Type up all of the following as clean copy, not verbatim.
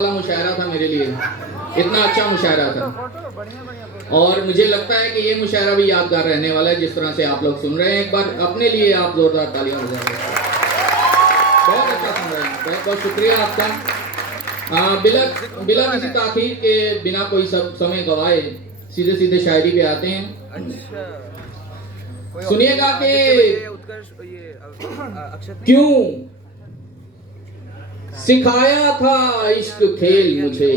वाला मुशायरा था मेरे लिए, इतना अच्छा मुशायरा था और मुझे लगता है कि ये मुशायरा भी यादगार रहने वाला है जिस तरह से आप लोग सुन रहे हैं। एक बार अपने लिए आप जोरदार तालियां बजा रहे हैं। बहुत अच्छा सुन रहे हैं, बहुत बहुत शुक्रिया आपका। बिला किसी ताखीर के, बिना कोई सब समय गवाए सीधे सीधे शायरी पे आते हैं। सुनिएगा कि क्यों सिखाया था इश्क खेल मुझे,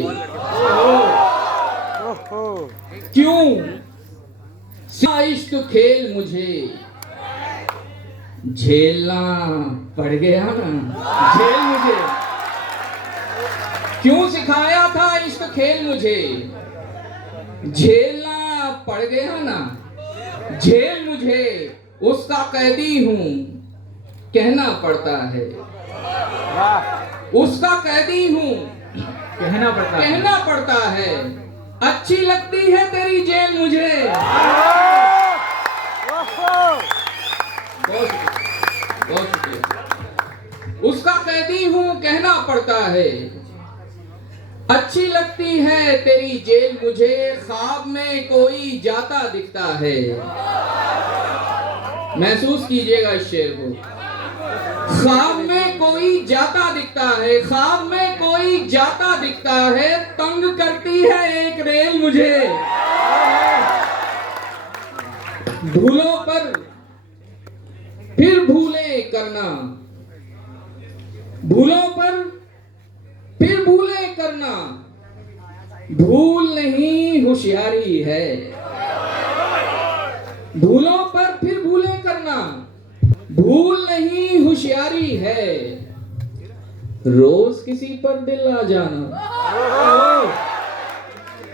क्यों सिखाया इश्क खेल मुझे, झेलना पड़ गया ना झेल मुझे। क्यों सिखाया था इश्क खेल मुझे, झेलना पड़ गया ना झेल मुझे। उसका कैदी हूं कहना पड़ता है, उसका कैदी हूं कहना पड़ता है। अच्छी लगती है तेरी जेल मुझे। बहुत शुक्रिया। उसका कैदी हूं कहना पड़ता है। अच्छी लगती है तेरी जेल मुझे, ख्वाब में कोई जाता दिखता है। महसूस कीजिएगा इस शेर को। ख्वाब में कोई जाता दिखता है, ख्वाब में कोई जाता दिखता है। तंग करती है एक रेल मुझे। भूलों पर फिर भूले करना, भूलों पर फिर भूले करना। भूल नहीं होशियारी है। भूलों पर फिर भूले करना, भूल नहीं होशियारी है। रोज किसी पर दिल आ जाना,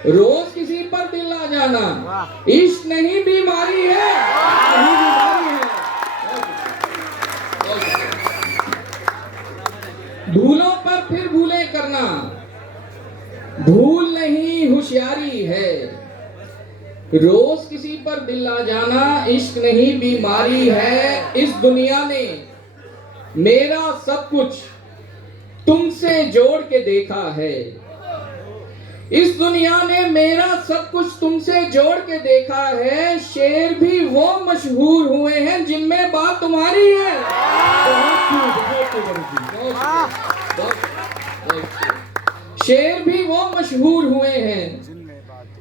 रोज किसी पर दिल आ जाना। इश्क नहीं बीमारी है, भूलों पर फिर भूले करना, भूल नहीं होशियारी है। रोज किसी पर दिल आ जाना, इश्क नहीं बीमारी है। इस दुनिया ने मेरा सब कुछ तुमसे जोड़ के देखा है। इस दुनिया ने मेरा सब कुछ तुमसे जोड़ के देखा है। शेर भी वो मशहूर हुए हैं जिनमें बात तुम्हारी है। शेर भी वो मशहूर हुए हैं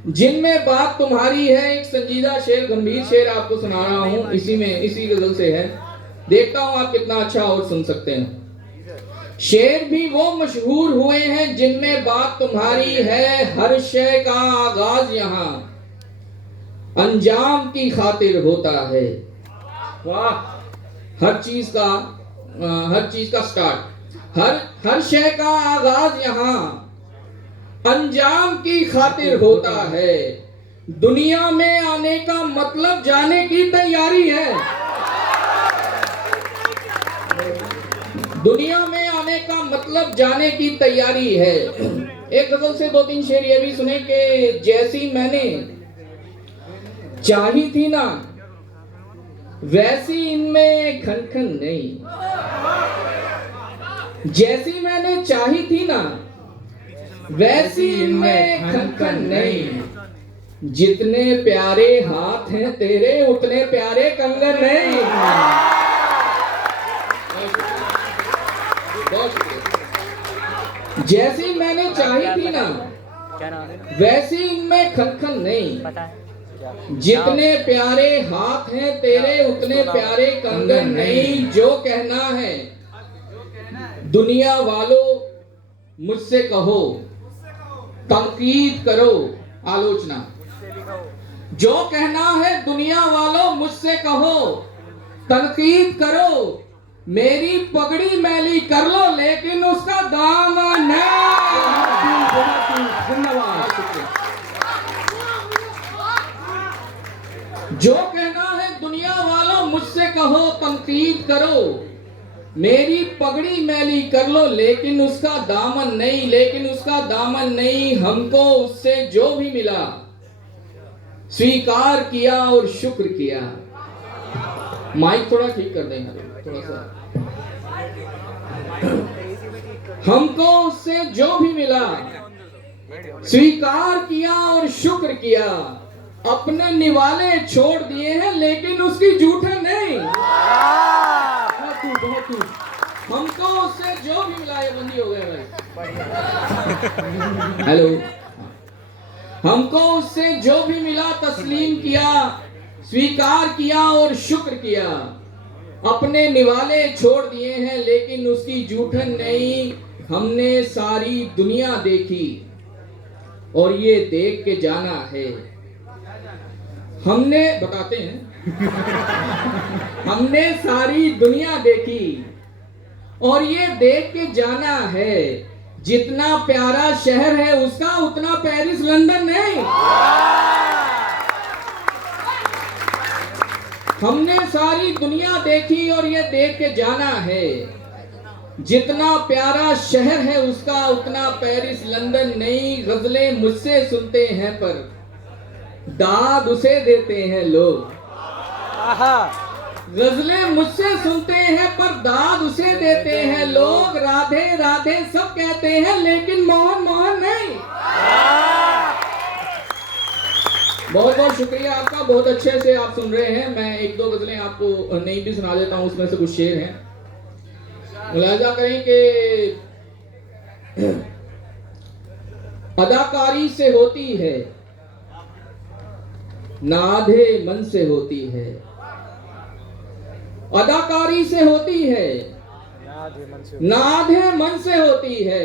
जिनमें बात तुम्हारी है। एक संजीदा शेर, गंभीर शेर आपको सुना रहा हूँ, इसी गजल से है। देखता हूँ आप कितना अच्छा और सुन सकते हैं। शेर भी वो मशहूर हुए हैं जिनमें बात तुम्हारी है। हर शय का आगाज यहाँ अंजाम की खातिर होता है। वाह, हर चीज का स्टार्ट, हर शय का आगाज यहाँ अंजाम की खातिर होता है। दुनिया में आने का मतलब जाने की तैयारी है। दुनिया में आने का मतलब जाने की तैयारी है। एक गजल से दो तीन शेर ये भी सुने कि जैसी मैंने चाही थी ना वैसी इनमें खनखन नहीं। जैसी मैंने चाही थी ना वैसी इनमें खनखन नहीं। जितने प्यारे हाथ हैं तेरे उतने प्यारे कंगन नहीं। जैसी मैंने चाही थी ना वैसी इनमें खनखन नहीं। जितने प्यारे हाथ हैं तेरे उतने प्यारे कंगन नहीं। जो कहना है दुनिया वालों मुझसे कहो, तनकीद करो आलोचना। जो कहना है दुनिया वालों मुझसे कहो, तनकीद करो। मेरी पगड़ी मैली कर लो लेकिन उसका दामन जो कहना है दुनिया वालों मुझसे कहो, तनकीद करो। मेरी पगड़ी मैली कर लो लेकिन उसका दामन नहीं, लेकिन उसका दामन नहीं। हमको उससे जो भी मिला स्वीकार किया और शुक्र किया। माइक थोड़ा ठीक कर देंगे थोड़ा सा। हमको उससे जो भी मिला स्वीकार किया और शुक्र किया। अपने निवाले छोड़ दिए हैं लेकिन उसकी जूठे नहीं। हमको उससे जो भी मिला, ये बंदी हो गया भाई। हेलो। हमको उससे जो भी मिला तस्लीम किया, स्वीकार किया और शुक्र किया। अपने निवाले छोड़ दिए हैं लेकिन उसकी जूठन नहीं। हमने सारी दुनिया देखी और ये देख के जाना है। हमने बताते हैं हमने सारी दुनिया देखी और ये देख के जाना है। जितना प्यारा शहर है उसका उतना पेरिस लंदन नहीं। हमने सारी दुनिया देखी और ये देख के जाना है। जितना प्यारा शहर है उसका उतना पेरिस लंदन नहीं। गजलें मुझसे सुनते हैं पर दाद उसे देते हैं लोग। गजलें मुझसे सुनते हैं पर दाद उसे देते हैं लोग। राधे राधे सब कहते हैं लेकिन मोहन मोहन नहीं। बहुत बहुत शुक्रिया आपका, बहुत अच्छे से आप सुन रहे हैं। मैं एक दो गजलें आपको नहीं भी सुना देता हूं, उसमें से कुछ शेर हैं। मुलाजा करें कि अदाकारी से होती है ना आधे मन से होती है। अदाकारी से होती है ना आधे मन से होती है।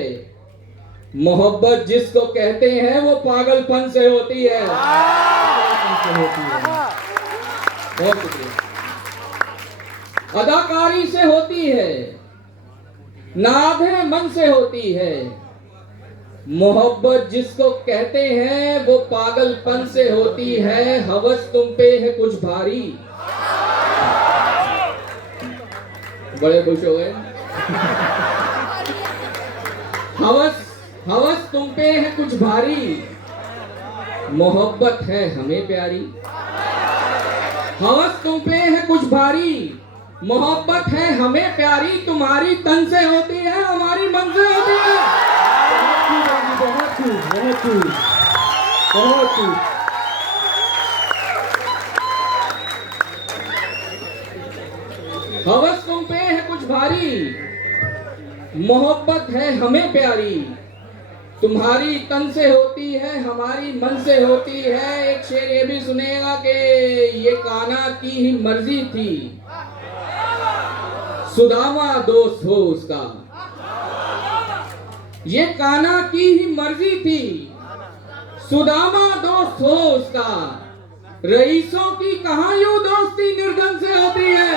मोहब्बत जिसको कहते हैं वो पागलपन से होती है। बहुत शुक्रिया। अदाकारी से होती है ना आधे मन से होती है। मोहब्बत जिसको कहते हैं वो पागलपन से होती है। हवस तुम पे है कुछ भारी। बड़े खुश हो गए। हवस तुम पे है कुछ भारी। मोहब्बत है हमें प्यारी। हवस तुम पे है कुछ भारी। मोहब्बत है हमें प्यारी। तुम्हारी तन से होती है हमारी मन से होती है। बहुत हवस तुम पे है कुछ भारी। मोहब्बत है हमें प्यारी। तुम्हारी तन से होती है हमारी मन से होती है। एक शेर ये भी सुनेगा कि ये कान्हा की ही मर्जी थी सुदामा दोस्त हो उसका। ये कान्हा की ही मर्जी थी सुदामा दोस्त हो उसका। रईसों की कहां यूं दोस्ती निर्धन से होती है।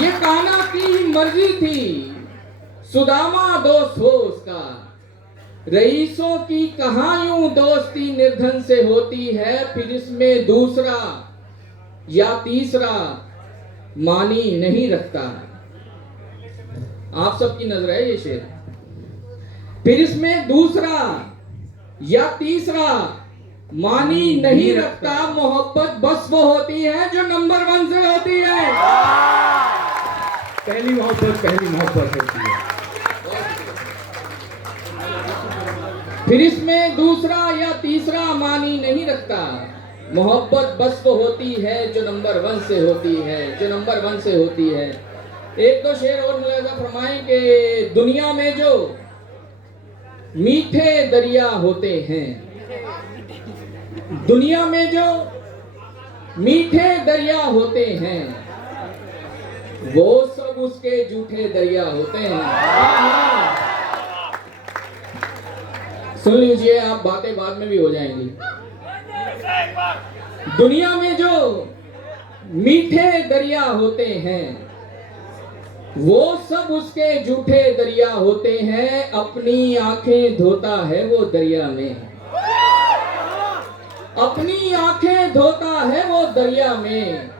ये कान्हा की ही मर्जी थी सुदामा दोस्त हो उसका। रईसों की कहां यूं दोस्ती निर्धन से होती है। फिर इसमें दूसरा या तीसरा मानी नहीं रखता। आप सबकी नजर है ये शेर। फिर इसमें दूसरा या तीसरा मानी नहीं रखता। मोहब्बत बस वो होती है जो नंबर 1 से होती है। पहली मोहब्बत होती है। फिर इसमें दूसरा या तीसरा मानी नहीं रखता। मोहब्बत बस वो होती है जो नंबर 1 से होती है। जो नंबर 1 से होती है। एक दो शेर और मुलाजा फरमाएं कि दुनिया में जो मीठे दरिया होते हैं। दुनिया में जो मीठे दरिया होते हैं वो सब उसके जूठे दरिया होते हैं। सुन लीजिए, आप बातें बाद में भी हो जाएंगी। दुनिया में जो मीठे दरिया होते हैं वो सब उसके जूठे दरिया होते हैं। अपनी आंखें धोता है वो दरिया में। अपनी आंखें धोता है वो दरिया में।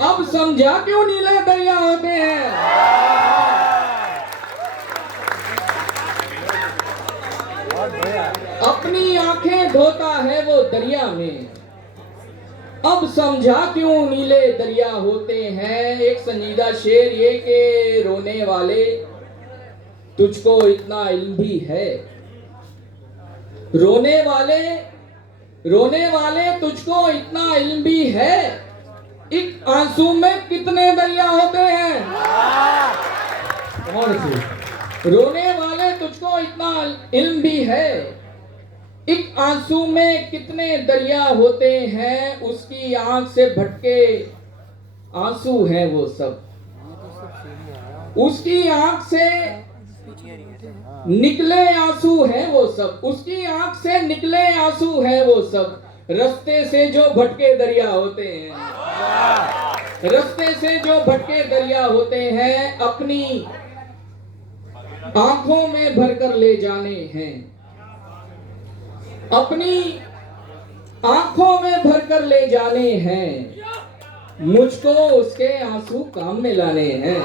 अब समझा क्यों नीले दरिया होते हैं। अपनी आंखें धोता है वो दरिया में। अब समझा क्यों नीले दरिया होते हैं। एक संजीदा शेर ये कि रोने वाले तुझको इतना इल्म भी है, रोने वाले तुझको इतना इल्म भी है, एक आंसू में कितने दरिया होते हैं। और रोने वाले तुझको इतना इल्म भी है, एक आंसू में कितने दरिया होते हैं। उसकी आंख से भटके आंसू हैं वो सब, उसकी आंख से निकले आंसू हैं वो सब, उसकी आंख से निकले आंसू हैं वो सब। रास्ते से जो भटके दरिया होते हैं, रास्ते से जो भटके दरिया होते हैं, अपनी आंखों में भरकर ले जाने हैं, अपनी आंखों में भरकर ले जाने हैं। मुझको उसके आंसू काम में लाने हैं।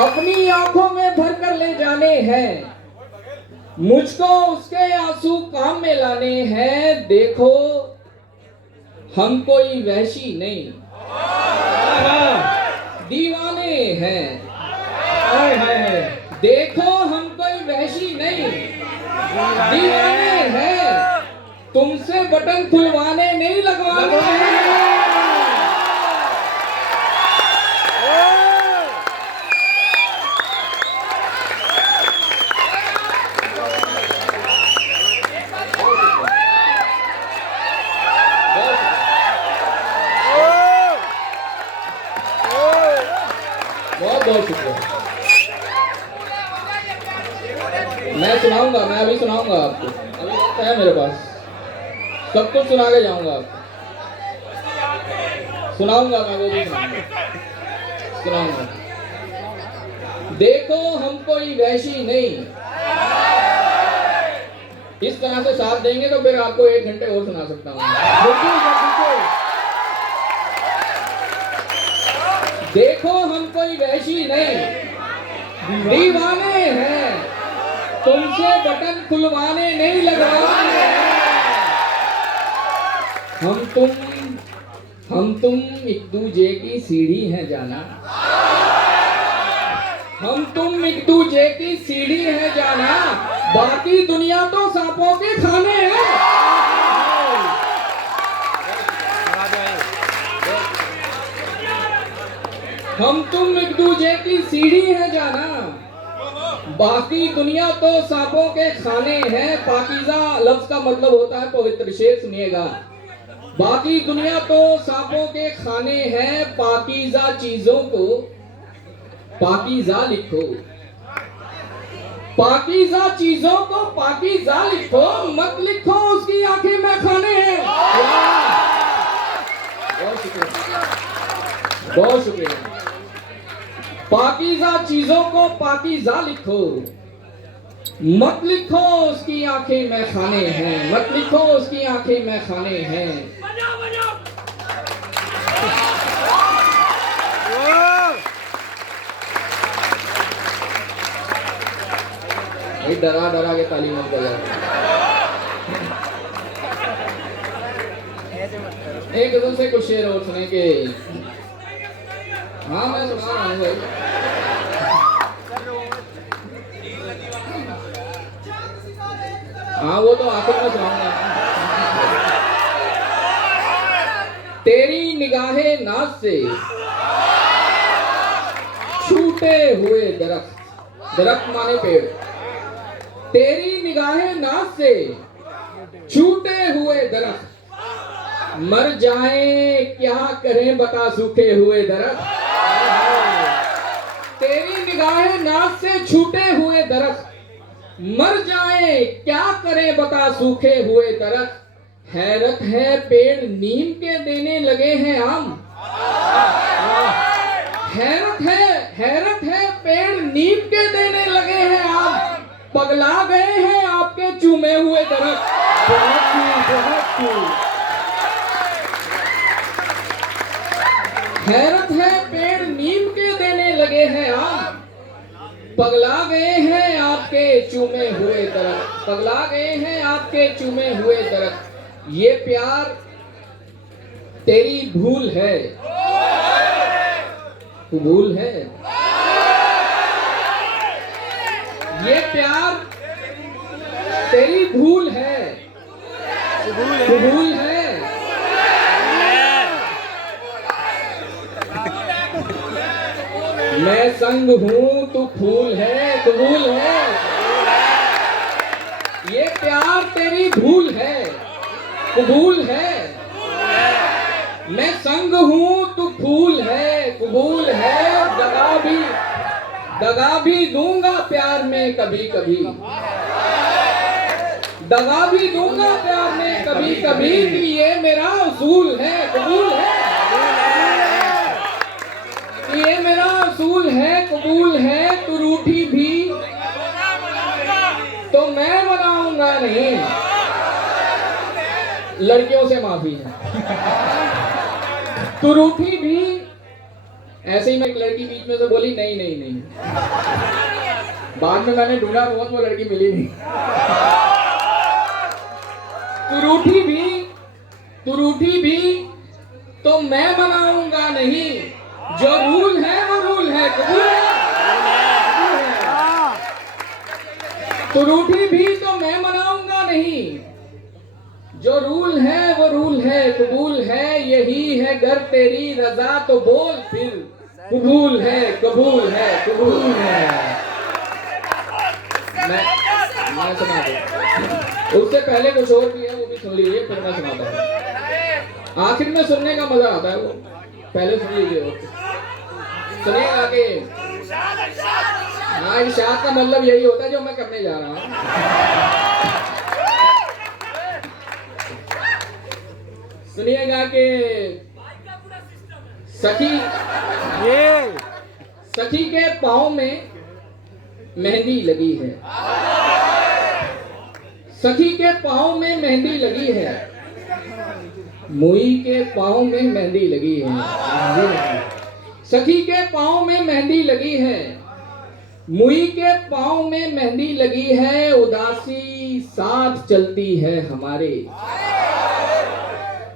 अपनी आंखों में भरकर ले जाने हैं, मुझको उसके आंसू काम में लाने हैं। देखो हम कोई वहशी नहीं, दीवाने हैं। देखो हम कोई वहशी नहीं, दीवाने हैं। तुमसे बटन खुलवाने नहीं लगवाने हैं। बहुत शुक्रिया। मैं सुनाऊंगा, मैं अभी सुनाऊंगा आपको, अभी वक्त है मेरे पास, सब कुछ सुना के जाऊंगा आपको। सुनाऊंगा मैं, वो भी सुनाऊंगा। देखो हम कोई वहशी नहीं, इस तरह से साथ देंगे तो फिर आपको 1 घंटे और सुना सकता हूँ। देखो हम कोई वहशी नहीं, दीवाने हैं। तुमसे बटन खुलवाने नहीं लगवाने हैं। हम तुम एक दूजे की सीढ़ी हैं जाना, हम तुम एक दूजे की सीढ़ी हैं जाना। बाकी दुनिया तो सांपों के खाने हैं। हम तुम एक दूजे की सीढ़ी है जाना, बाकी दुनिया तो सांपों के खाने हैं। पाकीज़ा लफ्ज का मतलब होता है पवित्र। शेर सुनिएगा। बाकी दुनिया तो सांपों के खाने हैं, पाकीज़ा चीजों को पाकीज़ा लिखो, पाकीज़ा चीजों को पाकीज़ा लिखो, मत लिखो उसकी आंखें में खाने हैं। बहुत शुक्रिया, बहुत शुक्रिया। पाकीज़ा चीजों को पाकीज़ा लिखो, मत लिखो उसकी आंखें में खाने हैं, मत लिखो उसकी आंखें में खाने हैं। डरा डरा के ताली मत बजा। एक दूसरे कुछ शेर और सुने के। हाँ मैं सुना रहा हूँ भाई। हाँ वो तो आखिर में सुनाऊंगा। तेरी निगाहे नाज से छूटे हुए दरख्त, दरख्त माने पेड़, तेरी निगाहे नाज से छूटे हुए दरख्त, मर जाए क्या करें बता सूखे हुए दरख्त। तेरी निगाहे नाज से छूटे हुए दरख्त, मर जाए क्या करें बता सूखे हुए दरख्त। हैरत है पेड़ नीम के देने लगे हैं आम, हैरत है पेड़ नीम के देने लगे हैं आम। पगला गए हैं आपके चूमे हुए दरख्त। हैरत है पेड़ नीम के देने लगे हैं आम, पगला गए हैं आपके चूमे हुए दरख्त, पगला गए हैं आपके चूमे हुए दरख्त। ये प्यार तेरी भूल है। कबूल है? ये प्यार तेरी भूल है। कबूल है? मैं संग हूँ तू फूल है। कबूल है? ये प्यार तेरी भूल है। कबूल है? मैं संग हूँ तू फूल है। कबूल है? दगा भी दूंगा प्यार में कभी कभी। दगा भी दूंगा प्यार में कभी कभी कि ये मेरा उसूल है। कबूल है? कि ये मेरा उसूल है। कबूल है? तू रूठी भी तो मैं मनाऊंगा नहीं। लड़कियों से माफी है। तू रूठी भी, ऐसे ही मैं एक लड़की बीच में से बोली नहीं नहीं नहीं, बाद में मैंने ढूंढा बहुत, वो लड़की मिली नहीं। तू रूठी भी तो मैं मनाऊंगा नहीं। जो रूल है वो रूल है। कबूल है? तू रूठी भी तो मैं मनाऊंगा नहीं। जो रूल है वो रूल है। कबूल है? यही है गर तेरी रजा तो बोल फिर। कबूल है? कबूल है? कबूल है? मैं सुना दूं। उससे पहले कुछ और भी है, वो भी सुन लीजिए, फिर मैं सुनाता हूँ। आखिर में सुनने का मजा आता है, वो पहले सुन लीजिए। वो सुनिए आगे। हाँ, इरशाद का मतलब यही होता है जो मैं करने जा रहा हूँ। सुनिएगा कि सखी के पाँव में मेहंदी लगी है। सखी के पाँव में मेहंदी लगी है। मुई के पाँव में मेहंदी लगी है। सखी के पाँव में मेहंदी लगी है। मुई के पाँव में मेहंदी लगी है। उदासी साथ चलती है हमारे।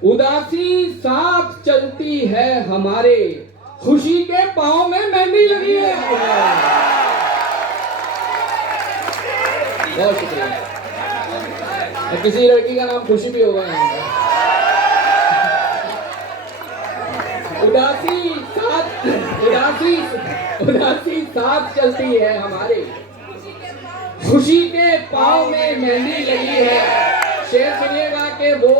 उदासी साथ चलती है हमारे। खुशी के पाँव में मेहंदी लगी है। बहुत शुक्रिया। किसी लड़की का नाम खुशी भी होगा यहाँ। उदासी साथ चलती है हमारे। खुशी के पाँव में मेहंदी लगी है। शेर सुनिएगा कि वो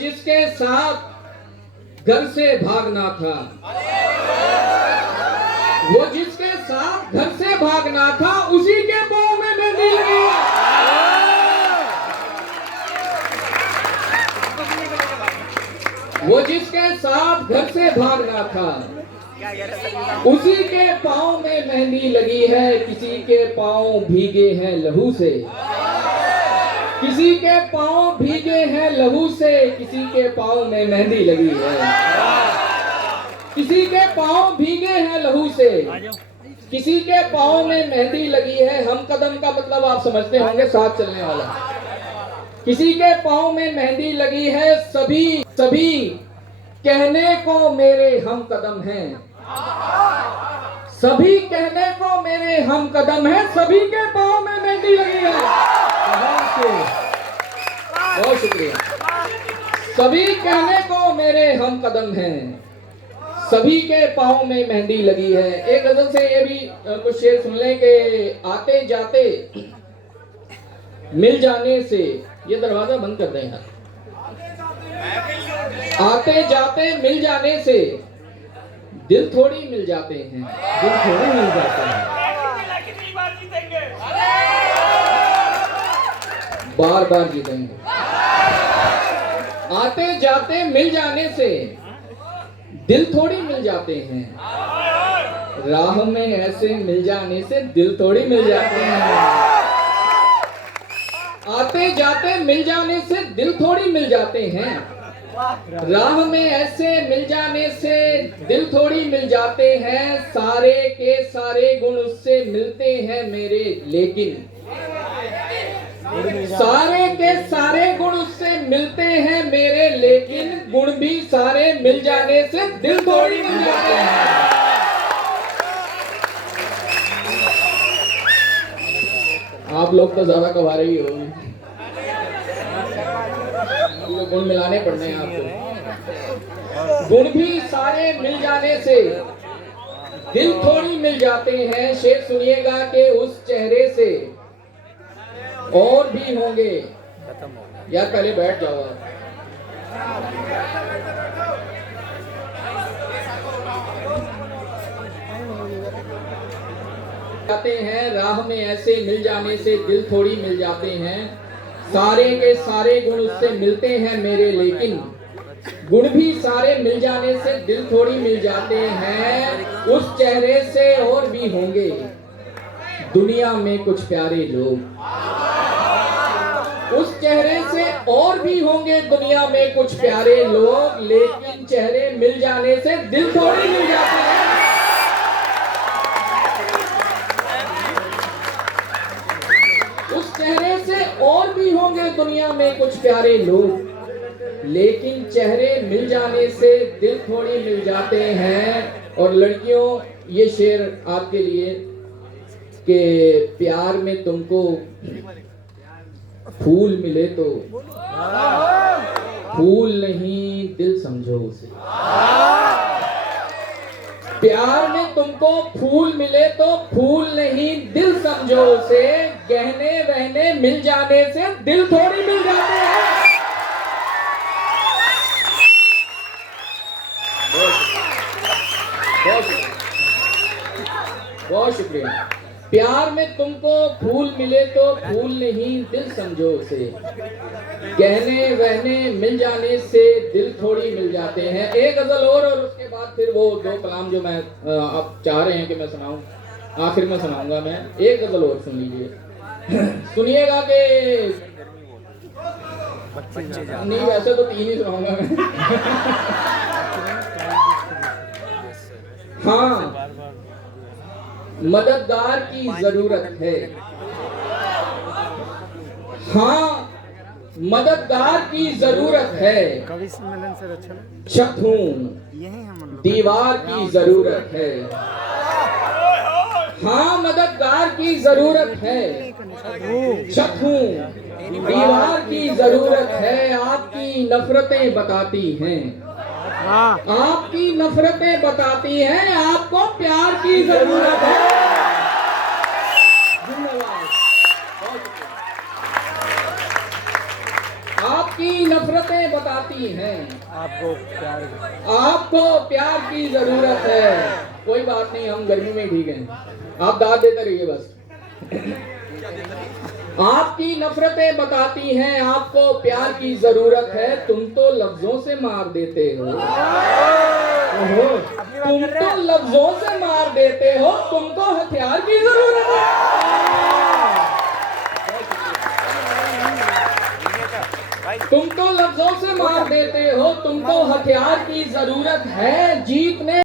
जिसके साथ घर से भागना था। वो जिसके साथ घर से भागना था, उसी के पाँव में मेहंदी लगी है। वो जिसके साथ घर से भागना था, उसी के पाँव में मेहंदी लगी है। किसी के पाँव भीगे हैं लहू से। किसी के पाँव भीगे हैं लहू से। किसी के पाँव में मेहंदी लगी है। किसी के पाँव भीगे हैं लहू से। किसी के पाँव में मेहंदी लगी है। हम कदम का मतलब आप समझते होंगे, साथ चलने वाला। किसी के पाँव में मेहंदी लगी है। सभी कहने को मेरे हम कदम हैं। सभी कहने को मेरे हम कदम हैं। सभी के पाँव में मेहंदी लगी है। बहुत शुक्रिया। सभी कहने को मेरे हम कदम हैं। सभी के पाँव में मेहंदी लगी है। एक गजल से ये भी कुछ शेर सुन लें कि आते जाते मिल जाने से, ये दरवाजा बंद कर दें यार। आते जाते मिल जाने से दिल थोड़ी मिल जाते हैं। दिल थोड़ी मिल जाते हैं। बार बार जीतेंगे। आते जाते मिल जाने से दिल थोड़ी मिल जाते हैं। राह में ऐसे मिल जाने से दिल थोड़ी मिल जाते हैं। आते जाते मिल जाने से दिल थोड़ी मिल जाते हैं। राह में ऐसे मिल जाने से दिल थोड़ी मिल जाते हैं। सारे के सारे गुण उससे मिलते हैं मेरे, लेकिन सारे के सारे गुण उससे मिलते हैं मेरे, लेकिन गुण भी सारे मिल जाने से दिल थोड़ी मिल जाते हैं। आप लोग तो ज्यादा कवारे ही हो, गुण मिलाने पड़ने हैं आपको। गुण भी सारे मिल जाने से दिल थोड़ी मिल जाते हैं। शेर सुनिएगा कि उस चेहरे से और भी होंगे। यार पहले बैठ जाओ आप। जाते हैं राह में ऐसे मिल जाने से दिल थोड़ी मिल जाते हैं। सारे के सारे गुण उससे मिलते हैं मेरे, लेकिन गुण भी सारे मिल जाने से दिल थोड़ी मिल जाते हैं। उस चेहरे से और भी होंगे दुनिया में कुछ प्यारे लोग। उस चेहरे से और भी होंगे दुनिया में कुछ प्यारे लोग, लेकिन चेहरे मिल जाने से दिल थोड़ी मिल जाते हैं। उस चेहरे से और भी होंगे दुनिया में कुछ प्यारे लोग, लेकिन चेहरे मिल जाने से दिल थोड़ी मिल जाते हैं। और लड़कियों, ये शेर आपके लिए कि प्यार में तुमको फूल मिले तो फूल नहीं दिल समझो उसे। प्यार में तुमको फूल मिले तो फूल नहीं दिल समझो उसे। गहने वहने मिल जाने से दिल थोड़ी मिल जाते हैं। बहुत शुक्रिया। प्यार में तुमको फूल मिले तो फूल नहीं दिल समझो उसे। गहने वहने मिल जाने से दिल थोड़ी मिल जाते हैं। एक गजल और उसके बाद फिर वो दो कलाम जो मैं आप चाह रहे हैं कि मैं सुनाऊं, आखिर में सुनाऊंगा मैं। एक गजल और सुन लीजिए। सुनिएगा कि नहीं, वैसे तो 3 ही सुनाऊंगा मैं। हाँ, मददगार की जरूरत है। हाँ, मददगार की जरूरत है। छत हूँ, दीवार की जरूरत है। हाँ, मददगार की जरूरत है। छत हूँ, दीवार की जरूरत है। आपकी नफरतें बताती हैं, आपकी नफरतें बताती हैं, आपको प्यार की जरूरत है। धन्यवाद। आपकी नफरतें बताती हैं, आपको प्यार की जरूरत है। कोई बात नहीं, हम गर्मी में ठीक हैं, आप दाद देते रहिए बस। आपकी नफरतें बताती हैं, आपको प्यार की जरूरत है। तुम तो लफ्जों से मार देते हो, तुम तो लफ्जों से मार देते हो, तुमको हथियार की जरूरत है। तुम तो लफ्जों से मार देते हो, तुमको हथियार की जरूरत है। जीतने